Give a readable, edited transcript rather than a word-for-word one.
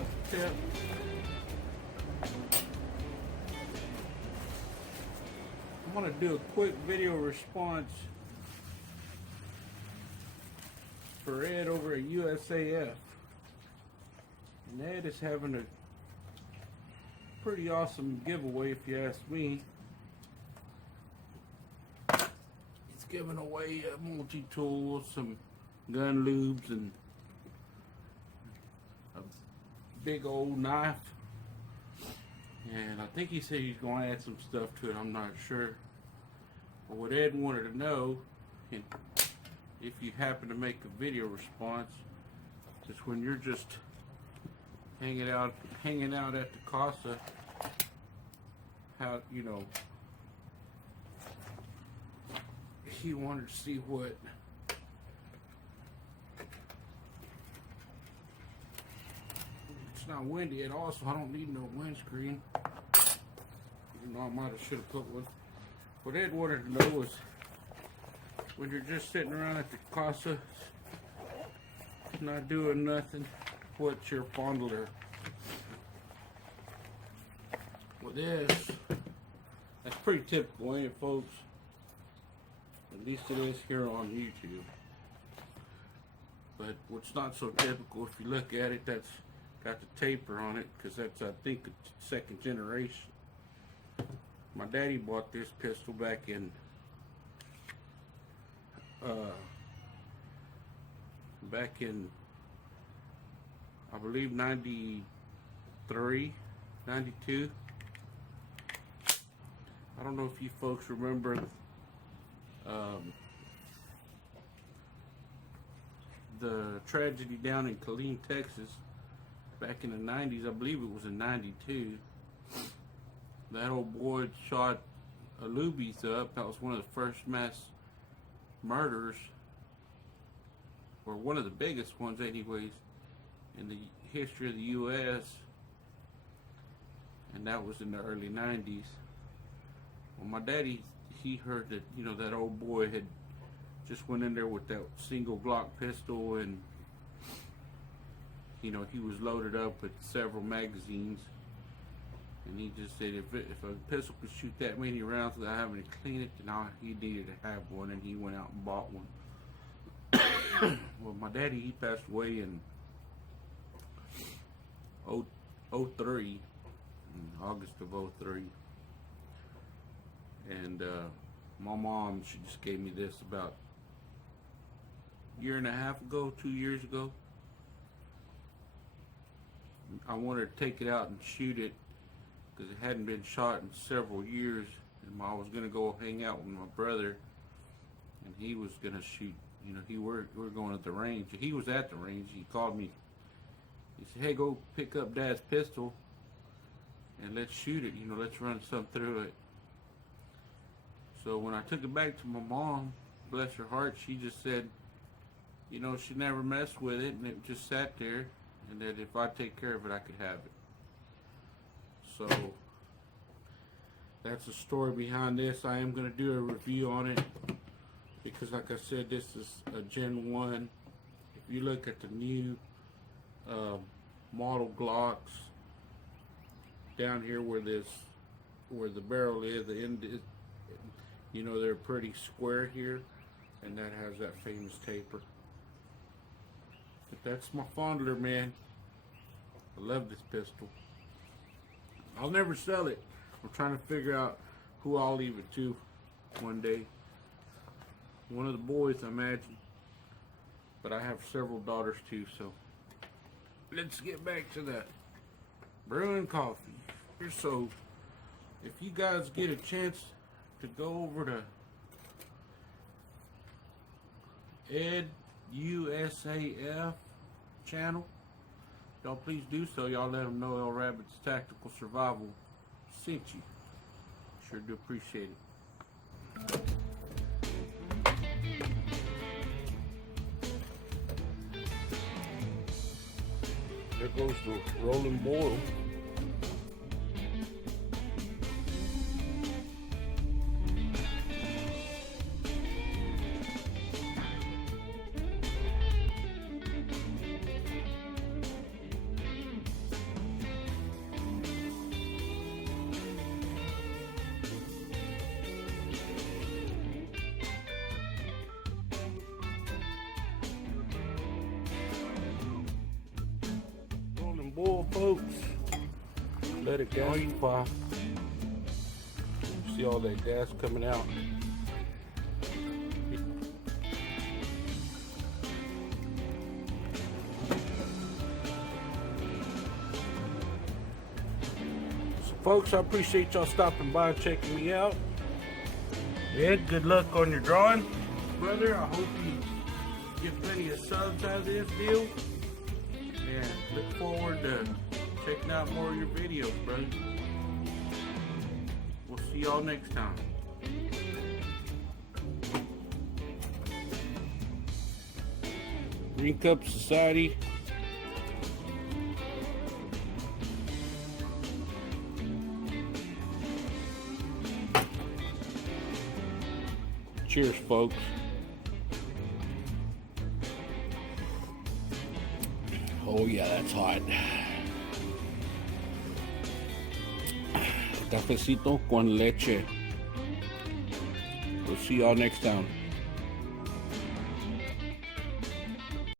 response tip. I'm going to do a quick video response for Ed over at USAF. And Ed is having a pretty awesome giveaway, if you ask me. He's giving away a multi-tool, some gun lubes, and a big old knife. And I think he said he's going to add some stuff to it. I'm not sure. But what Ed wanted to know, and if you happen to make a video response, is when you're just hanging out at the casa, how, you know, he wanted to see what it's not windy at all, so I don't need no windscreen. Even though I might have should have put one. What Ed wanted to know was when you're just sitting around at the casa, not doing nothing, what's your fondler? Well, this, that's pretty typical, ain't it, folks? At least it is here on YouTube. But what's not so typical, if you look at it, that's got the taper on it, because that's, I think, a second generation. My daddy bought this pistol back in I believe 93, 92. I don't know if you folks remember the tragedy down in Killeen, Texas back in the 90s. I believe it was in 92. That old boy shot a Luby's up. That was one of the first mass murders, or one of the biggest ones anyways, in the history of the U.S. And that was in the early 90s. Well, my daddy, he heard that, you know, that old boy had just went in there with that single Glock pistol, and, you know, he was loaded up with several magazines. And he just said if a pistol could shoot that many rounds without having to clean it, then he needed to have one, and he went out and bought one. Well, my daddy, he passed away in 03, in August of 03. And my mom, she just gave me this about a year and a half ago, 2 years ago. I wanted to take it out and shoot it, because it hadn't been shot in several years, and I was going to go hang out with my brother, and he was going to shoot, you know, we're going at the range. He was at the range. He called me. He said, hey, go pick up Dad's pistol, and let's shoot it, you know, let's run something through it. So when I took it back to my mom, bless her heart, she just said, you know, she never messed with it, and it just sat there, and that if I take care of it, I could have it. So that's the story behind this. I am going to do a review on it, because like I said, this is a Gen 1. If you look at the new model Glocks, down here where the barrel is, the end is, you know, they're pretty square here, and that has that famous taper. But that's my fondler, man. I love this pistol. I'll never sell it. I'm trying to figure out who I'll leave it to one day. One of the boys, I imagine. But I have several daughters too, so let's get back to that brewing coffee. So if you guys get a chance to go over to Ed USAF channel, y'all please do so. Y'all let them know El Rabbit's Tactical Survival sent you. Sure do appreciate it. There goes the rolling boil. let it gasify. See all that gas coming out. So folks, I appreciate y'all stopping by and checking me out. Ed, good luck on your drawing, brother. I hope you get plenty of subs out of this deal. And look forward to checking out more of your videos, brother. We'll see y'all next time. Green Cup Society. Cheers, folks. Oh yeah, that's hot. Cafecito con leche. We'll see y'all next time.